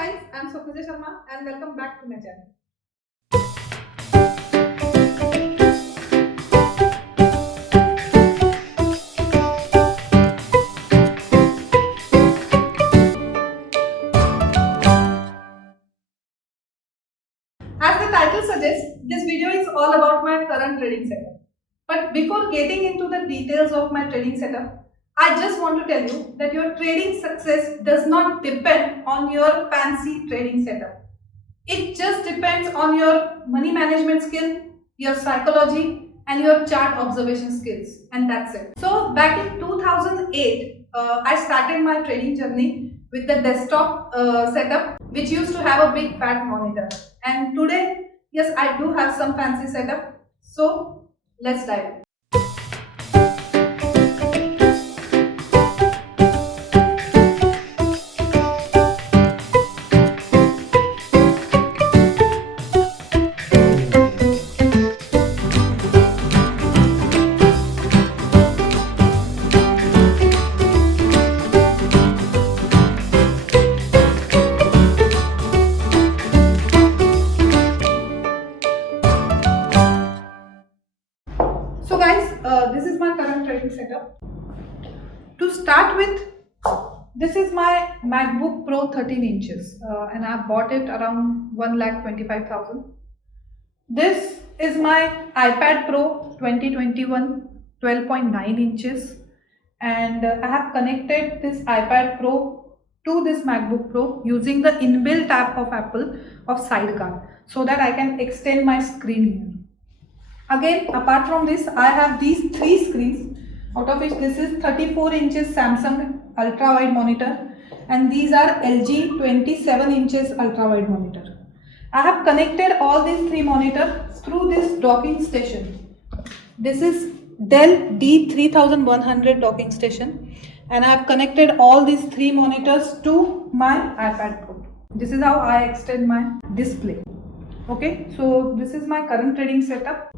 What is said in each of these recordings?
Hi guys, I'm Swapnja Sharma and welcome back to my channel. As the title suggests, this video is all about my current trading setup. But before getting into the details of my trading setup, I just want to tell you that your trading success does not depend on your fancy trading setup. It just depends on your money management skill, your psychology and your chart observation skills, and that's it. So back in 2008, I started my trading journey with the desktop setup which used to have a big fat monitor, and today, yes, I do have some fancy setup. So let's dive in. So guys, this is my current trading setup. To start with, this is my MacBook Pro 13 inches and I bought it around 1,25,000. This is my iPad Pro 2021 12.9 inches, and I have connected this iPad Pro to this MacBook Pro using the inbuilt app of Apple of Sidecar, so that I can extend my screen here. Again, apart from this, I have these three screens, out of which this is 34 inches Samsung UltraWide monitor and these are LG 27 inches UltraWide monitor. I have connected all these three monitors through this docking station. This is Dell D3100 docking station, and I have connected all these three monitors to my iPad Pro. This is how I extend my display. Okay, so this is my current trading setup.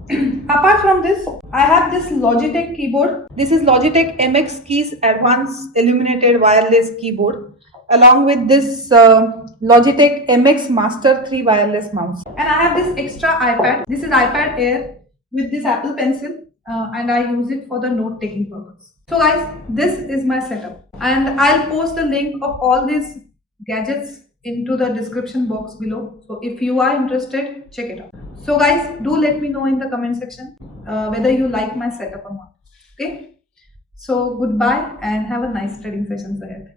Apart from this, I have this Logitech keyboard. This is Logitech MX Keys Advanced Illuminated Wireless Keyboard, along with this Logitech MX Master 3 wireless mouse. And I have this extra iPad. This is iPad Air with this Apple Pencil, and I use it for the note taking purpose. So guys, this is my setup, and I'll post the link of all these gadgets into the description box below. So if you are interested, check it out. So guys, do let me know in the comment section whether you like my setup or not. Okay, so goodbye and have a nice trading sessions ahead.